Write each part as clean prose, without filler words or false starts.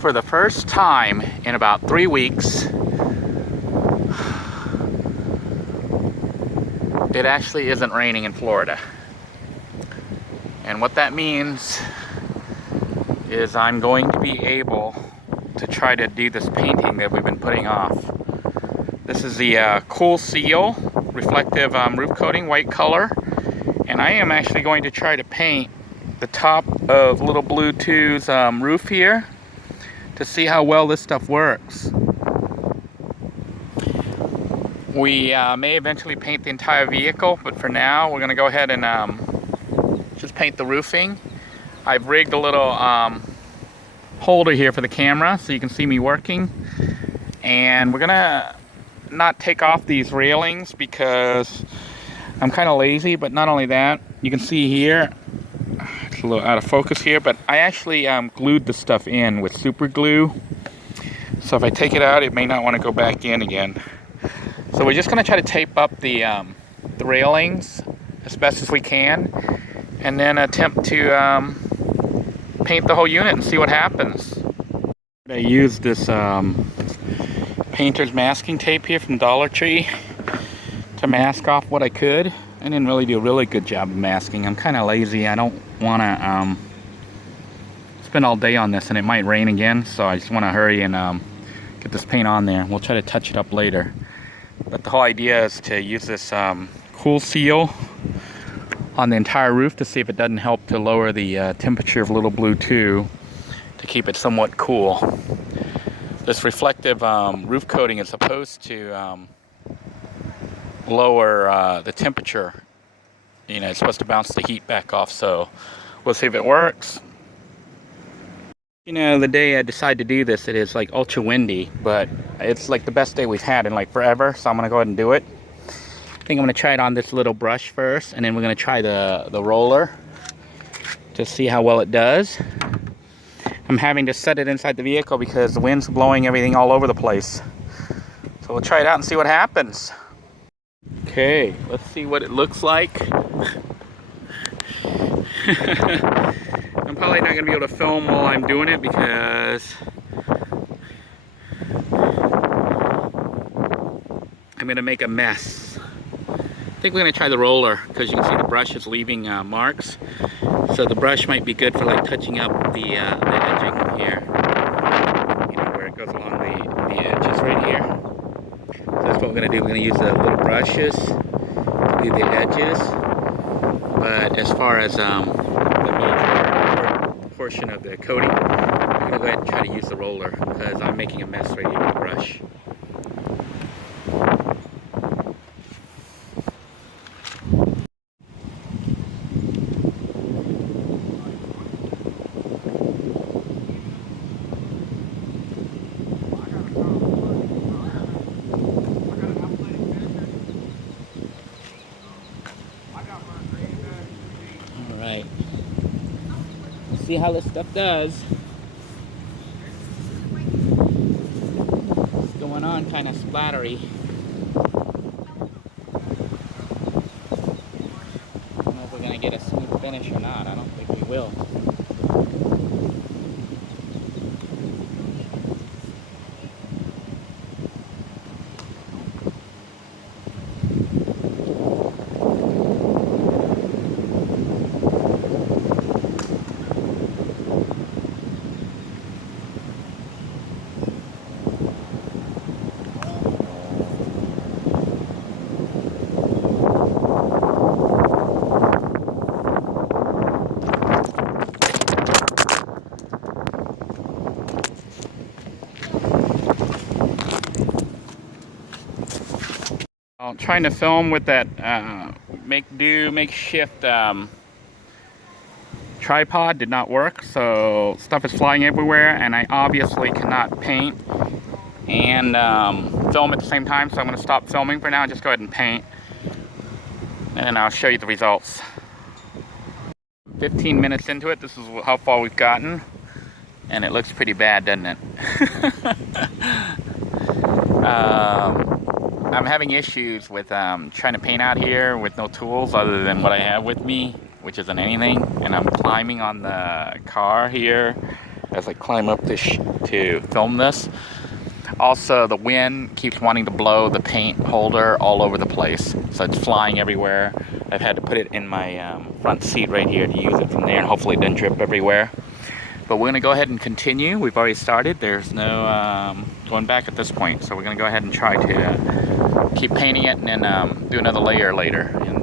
For the first time in about 3 weeks, it actually isn't raining in Florida. And what that means is I'm going to be able to try to do this painting that we've been putting off. This is the Kool Seal reflective roof coating, white color. And I am actually going to try to paint the top of Lil Blue II's roof here to see how well this stuff works. We may eventually paint the entire vehicle, but for now we're going to go ahead and just paint the roofing. I've rigged a little holder here for the camera so you can see me working. And we're going to not take off these railings because I'm kind of lazy, but not only that, you can see here, it's a little out of focus here, but I actually glued the stuff in with super glue. So if I take it out, it may not want to go back in again. So we're just going to try to tape up the railings as best as we can, and then attempt to paint the whole unit and see what happens. I used this painter's masking tape here from Dollar Tree to mask off what I could. I didn't really do a really good job of masking. I'm kind of lazy. I don't want to spend all day on this, and it might rain again, so I just want to hurry and get this paint on there. We'll try to touch it up later. But the whole idea is to use this Kool Seal on the entire roof to see if it doesn't help to lower the temperature of Lil Blue II to keep it somewhat cool. This reflective roof coating is supposed to lower the temperature. You know, it's supposed to bounce the heat back off, so we'll see if it works. You know, the day I decide to do this, it is like ultra windy, but it's like the best day we've had in like forever, so I'm gonna go ahead and do it. I think I'm gonna try it on this little brush first, and then we're gonna try the roller to see how well it does. I'm having to set it inside the vehicle because the wind's blowing everything all over the place. So we'll try it out and see what happens. Okay, let's see what it looks like. I'm probably not going to be able to film while I'm doing it because I'm going to make a mess. I think we're going to try the roller because you can see the brush is leaving marks. So the brush might be good for like touching up the edging here. You know, where it goes along the edges right here. So that's what we're going to do. We're going to use the little brushes to do the edges. But as far as the major portion of the coating, I'm going to go ahead and try to use the roller because I'm making a mess right here with the brush. Alright, let's see how this stuff does. It's going on kind of splattery. I don't know if we're going to get a smooth finish or not. I don't think we will. I'm trying to film with that makeshift tripod. Did not work, so stuff is flying everywhere, and I obviously cannot paint and film at the same time, so I'm going to stop filming for now and just go ahead and paint, and I'll show you the results. 15 minutes into it, this is how far we've gotten, and it looks pretty bad, doesn't it? I'm having issues with trying to paint out here with no tools other than what I have with me, which isn't anything, and I'm climbing on the car here as I climb up this to film this. Also, the wind keeps wanting to blow the paint holder all over the place, so it's flying everywhere. I've had to put it in my front seat right here to use it from there, and hopefully it doesn't drip everywhere. But we're gonna go ahead and continue. We've already started. There's no going back at this point, so we're gonna go ahead and try to keep painting it, and then do another layer later, and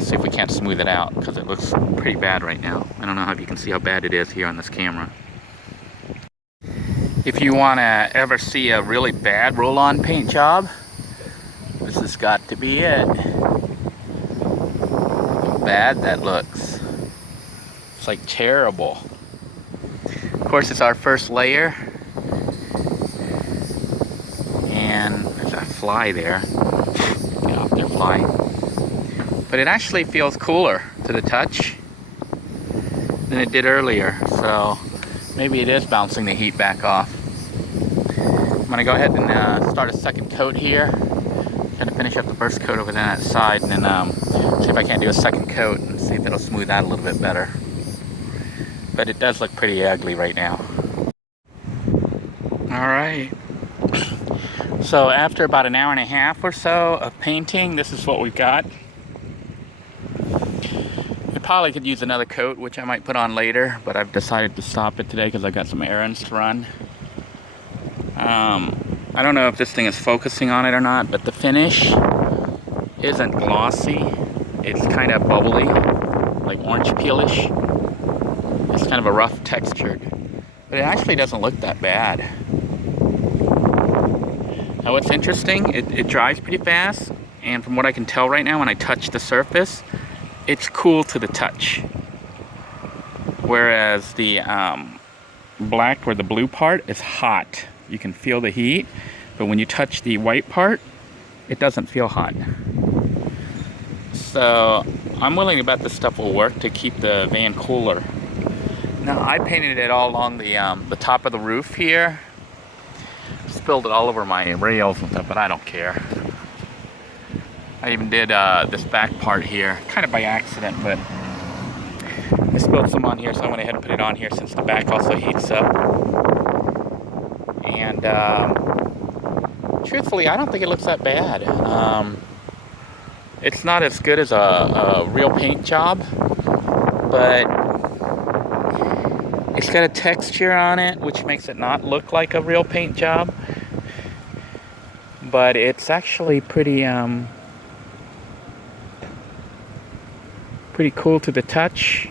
see if we can't smooth it out, because it looks pretty bad right now. I don't know if you can see how bad it is here on this camera. If you want to ever see a really bad roll-on paint job, this has got to be it. How bad that looks. It's like terrible. Of course, it's our first layer. And there's a fly there. Get off there, fly. But it actually feels cooler to the touch than it did earlier. So maybe it is bouncing the heat back off. I'm gonna go ahead and start a second coat here. Try to finish up the first coat over there on that side, and then see if I can't do a second coat and see if it'll smooth out a little bit better. But it does look pretty ugly right now. Alright. So after about an hour and a half or so of painting, this is what we've got. Probably could use another coat, which I might put on later, but I've decided to stop it today because I've got some errands to run. I don't know if this thing is focusing on it or not, but the finish isn't glossy. It's kind of bubbly, like orange peelish. It's kind of a rough textured, but it actually doesn't look that bad. Now what's interesting, it dries pretty fast, and from what I can tell right now when I touch the surface, it's cool to the touch, whereas the black or the blue part is hot. You can feel the heat, but when you touch the white part, it doesn't feel hot. So I'm willing to bet this stuff will work to keep the van cooler. Now I painted it all along the top of the roof here. Spilled it all over my rails and stuff, but I don't care. I even did this back part here, kind of by accident, but I spilled some on here, so I went ahead and put it on here since the back also heats up. And truthfully, I don't think it looks that bad. It's not as good as a real paint job, but it's got a texture on it, which makes it not look like a real paint job. But it's actually pretty cool to the touch,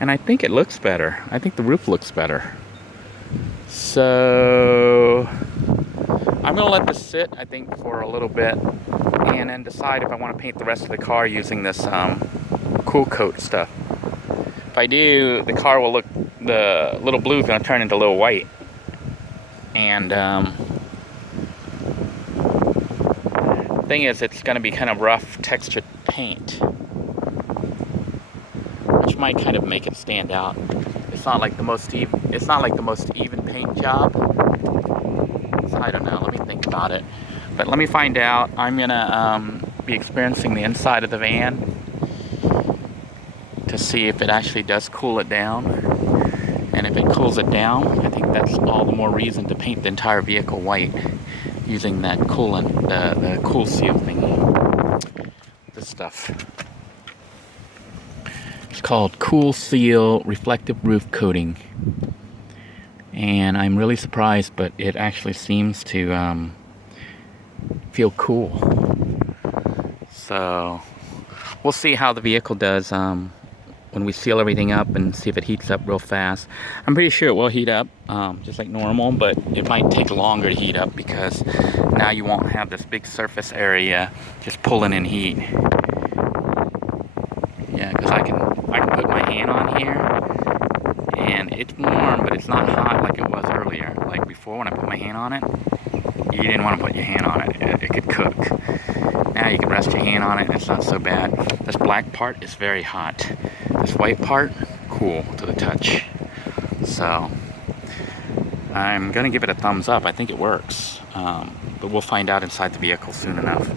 and I think it looks better. I think the roof looks better. So I'm gonna let this sit, I think, for a little bit, and then decide if I want to paint the rest of the car using this cool coat stuff. If I do, the car will look, the little blue is gonna turn into little white, and the thing is, it's gonna be kind of rough textured paint, which might kind of make it stand out. It's not like the most even. It's not like the most even paint job. So I don't know. Let me think about it. But let me find out. I'm gonna be experiencing the inside of the van to see if it actually does cool it down. And if it cools it down, I think that's all the more reason to paint the entire vehicle white using that coolant, the Kool Seal thingy. This stuff. It's called Kool Seal Reflective Roof Coating, and I'm really surprised, but it actually seems to feel cool. So we'll see how the vehicle does when we seal everything up and see if it heats up real fast. I'm pretty sure it will heat up just like normal, but it might take longer to heat up because now you won't have this big surface area just pulling in heat. Yeah, because I can put my hand on here, and it's warm, but it's not hot like it was earlier. Like before, when I put my hand on it, you didn't want to put your hand on it. It could cook. Now you can rest your hand on it, and it's not so bad. This black part is very hot. This white part, cool to the touch. So I'm gonna give it a thumbs up. I think it works, but we'll find out inside the vehicle soon enough.